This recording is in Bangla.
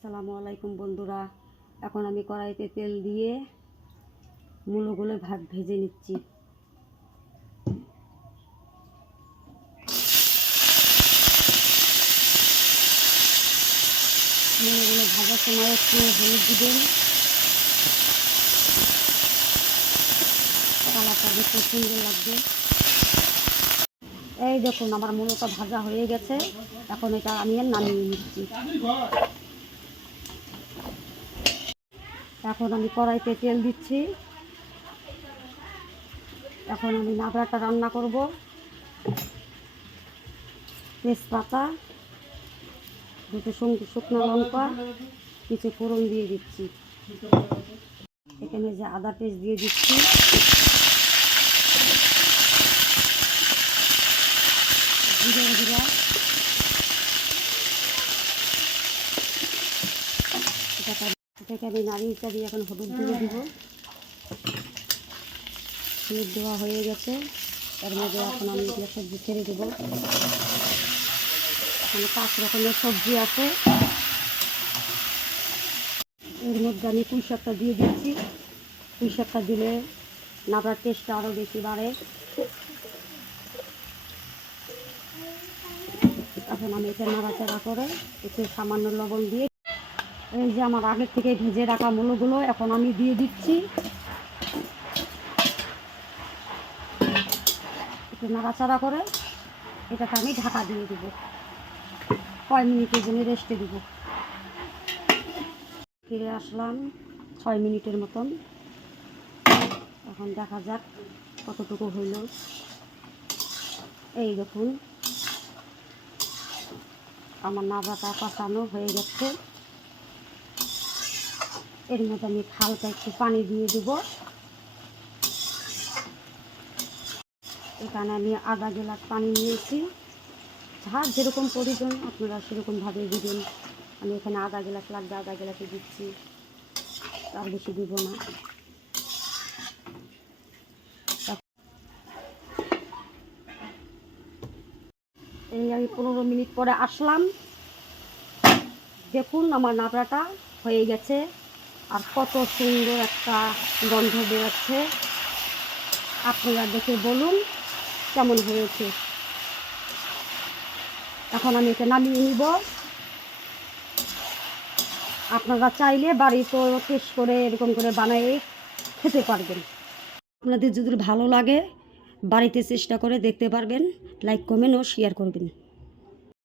আসসালামু আলাইকুম বন্ধুরা, এখন আমি কড়াইতে তেল দিয়ে মূলগুলো ভেজে নিচ্ছি। মূলগুলো ভাজার সময় একটু হলুদ দিবেন, কালারটা দেখতে সুন্দর লাগবে। এই দেখুন আমার মূলটা ভাজা হয়ে গেছে, এখন এটা আমি নামিয়ে নিচ্ছি। এখন আমি কড়াইতে তেল দিচ্ছি। এখন আমি নাবড়াটা রান্না করব। তেজপাতা, দুটো শুকনো লঙ্কা, কিছু ফোড়ন দিয়ে দিচ্ছি। এখানে যে আদা পেস্ট দিয়ে দিচ্ছি, জিরা এটাকে আমি নাড়িয়ে চাড়িয়ে এখন হলুদ দিয়ে দিব। হলুদ দেওয়া হয়ে গেছে, এর মধ্যে এখন আমি সবজি ছেড়ে দেবো। এখানে 5 রকমের সবজি আছে, এর মধ্যে আমি পুঁই শাকটা দিয়ে দিচ্ছি। পুঁই শাকটা দিলে নাবড়ার টেস্টটা আরও বেশি বাড়ে। এখন আমি এটা নাড়াচাড়া করে একটু সামান্য লবণ দিয়ে, এই যে আমার আগের থেকে ভেজে রাখা মূলগুলো এখন আমি দিয়ে দিচ্ছি। একটু নাড়াচাড়া করে এটাকে আমি ঢাকা দিয়ে দেবো, কয় মিনিটের জন্য রেস্টে দেবো। ফিরে আসলাম 6 মিনিটের মতন। এখন দেখা যাক কতটুকু হইল। এই দেখুন আমার নাবড়াটা কষানো হয়ে গেছে। এর মধ্যে আমি হালকা একটু পানি দিয়ে দেব। এখানে আমি আধা গ্লাস পানি নিয়েছি, যার যেরকম প্রয়োজন আপনারা সেরকমভাবে দিবেন। আমি এখানে আধা গ্লাস লাগবে, আধা গ্লাসে দিচ্ছি, তার বেশি দিব না। এই আমি 15 মিনিট পরে আসলাম। দেখুন আমার নাবড়াটা হয়ে গেছে, আর কত সুন্দর একটা গন্ধ বেরোচ্ছে। আপনারা দেখে বলুন কেমন হয়েছে। এখন আমি এটা নামিয়ে নিব। আপনারা চাইলে বাড়িতেও টেস্ট করে এরকম করে বানিয়ে খেতে পারবেন। আপনাদের যদি ভালো লাগে বাড়িতে চেষ্টা করে দেখতে পারবেন। লাইক, কমেন্ট ও শেয়ার করবেন।